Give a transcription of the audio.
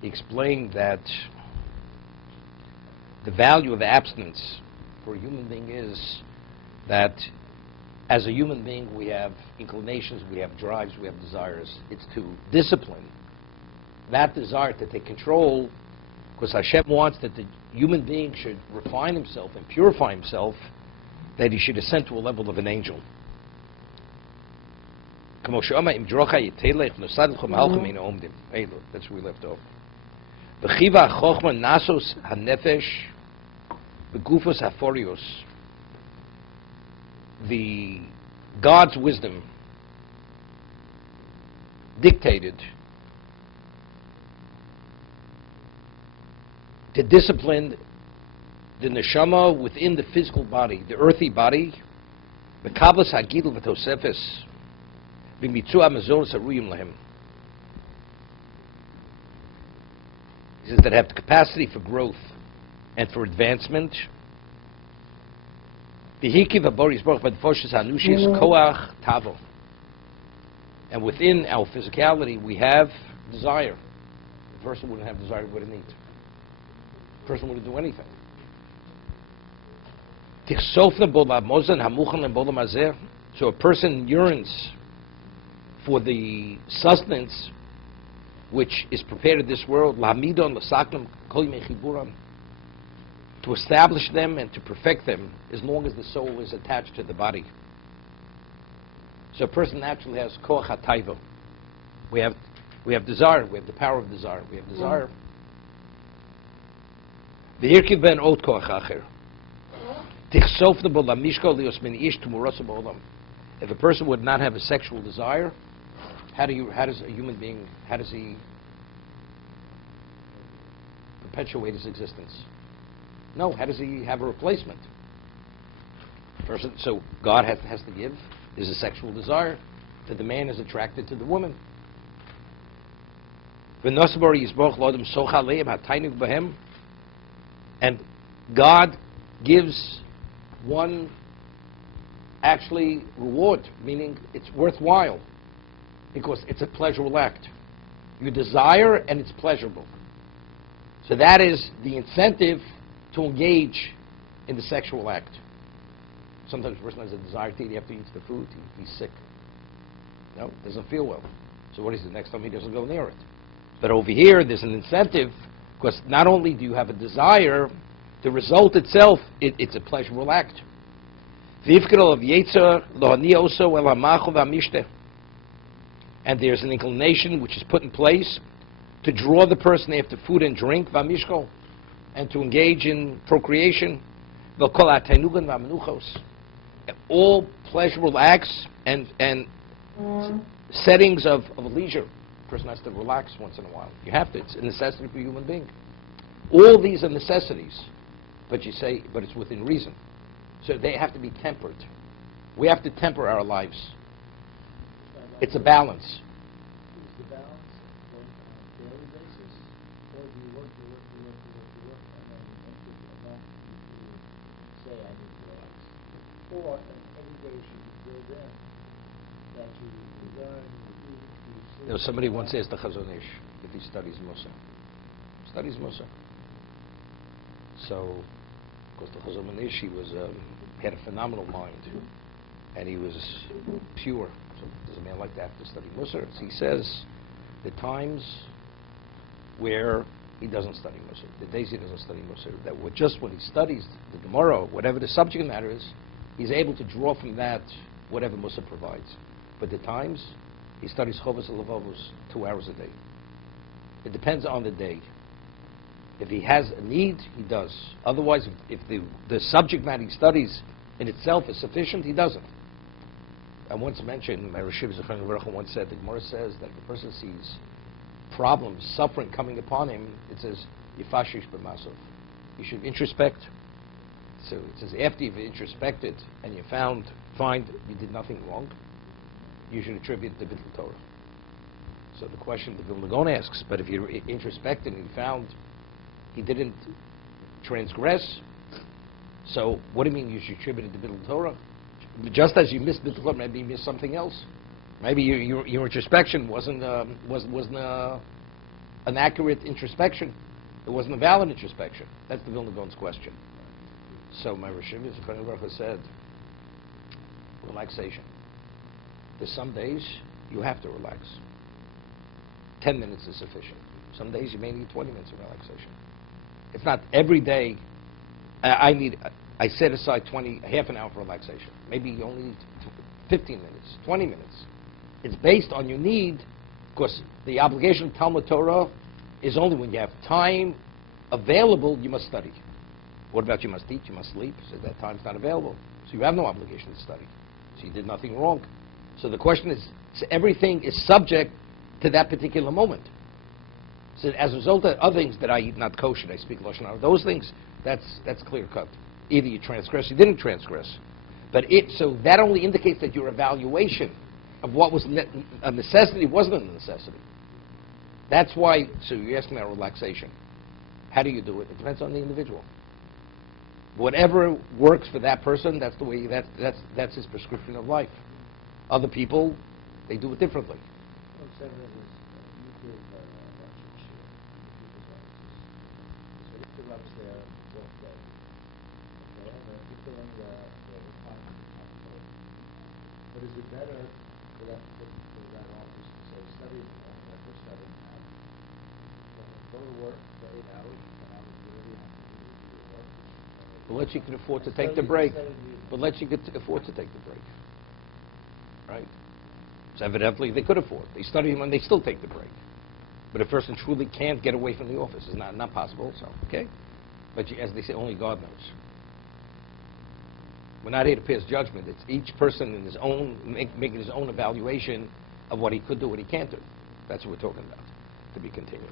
he explained that the value of abstinence for a human being is that as a human being we have inclinations, we have drives, we have desires. It's to discipline that desire, to take control, because Hashem wants that the human being should refine himself and purify himself, that he should ascend to a level of an angel. That's where we left off. The God's wisdom dictated to discipline the neshama within the physical body, the earthy body, the kabbalas hagidul v'tosefes v'mitzua mazoros haruyim lahem. He says that have the capacity for growth and for advancement. V'hikiv haboris baruch v'dfoshes hanushis koach tavo. And within our physicality, we have desire. The person wouldn't have desire, wouldn't eat. The person wouldn't do anything. So a person yearns for the sustenance which is prepared in this world, to establish them and to perfect them as long as the soul is attached to the body. So a person naturally has koach hataiva. We have desire. We have the power of desire. We have desire. V'hirkiv ben ot koach acher. If a person would not have a sexual desire, how does a human being, how does he perpetuate his existence? No, how does he have a replacement? So God has to give is a sexual desire, that the man is attracted to the woman. And God gives one actually reward, meaning it's worthwhile, because it's a pleasurable act. You desire and it's pleasurable. So that is the incentive to engage in the sexual act. Sometimes a person has a desire to eat, he has to eat the food, he's sick. No, doesn't feel well. So what is it? Next time he doesn't go near it. But over here, there's an incentive, because not only do you have a desire, the result itself, it's a pleasurable act. And there's an inclination which is put in place to draw the person after food and drink, and to engage in procreation. All pleasurable acts and settings of leisure. A person has to relax once in a while. You have to. It's a necessity for a human being. All these are necessities, but it's within reason. So they have to be tempered. We have to temper our lives. It's a balance. Is the balance on a daily basis, or do you work, and then eventually enough to say I need to relax? Or every day should be built in that you learn, you sleep. Somebody once asked the Chazon Ish if he studies Musa. So, because the Chazon Ish, he had a phenomenal mind, and he was pure. So does a man like to have to study Musar? He says the times where he doesn't study Musar, the days he doesn't study Musar, that just when he studies the Gemara, whatever the subject matter is, he's able to draw from that whatever Musar provides. But the times, he studies Chovos HaLevavos 2 hours a day. It depends on the day. If he has a need, he does. Otherwise, if the subject matter he studies in itself is sufficient, he doesn't. I once mentioned, my Rosh Hashanah once said, the Gemara says that if a person sees problems, suffering coming upon him, it says, Yifashish b'masov. You should introspect. So it says, after you've introspected and you find you did nothing wrong, you should attribute the Bittul Torah. So the question the Vilna Gaon asks, but if you introspected and you found he didn't transgress, so what do you mean you should attribute it to Bittul Torah? Just as you missed Bittul Torah, maybe you missed something else. Maybe your introspection wasn't a an accurate introspection. It wasn't a valid introspection. That's the Vilna Gaon's question. So my Rosh Hashanah said, relaxation. There's some days you have to relax. 10 minutes is sufficient. Some days you may need 20 minutes of relaxation. It's not every day. I set aside half an hour for relaxation. Maybe you only need 15 minutes, 20 minutes. It's based on your need, because the obligation of Talmud Torah is only when you have time available, you must study. What about you must eat, you must sleep? So that time's not available. So you have no obligation to study. So you did nothing wrong. So the question is, so everything is subject to that particular moment. So as a result of other things that I eat not kosher, I speak Lashon Hara, those things, that's clear cut. Either you transgress, or you didn't transgress. But so that only indicates that your evaluation of what was a necessity wasn't a necessity. That's why, so you're asking about relaxation. How do you do it? It depends on the individual. Whatever works for that person, that's the way, that's his prescription of life. Other people, they do it differently. But is it better for that office to say, study for 7 hours, go to work for 8 hours, and I would really have to do your work? Unless you can afford to take the break. Unless you could afford to take the break. Right? So evidently they could afford. They study when they still take the break. But a person truly can't get away from the office. It's not possible, so, okay? But as they say, only God knows. We're not here to pass judgment. It's each person in his own, making his own evaluation of what he could do, what he can't do. That's what we're talking about, to be continued.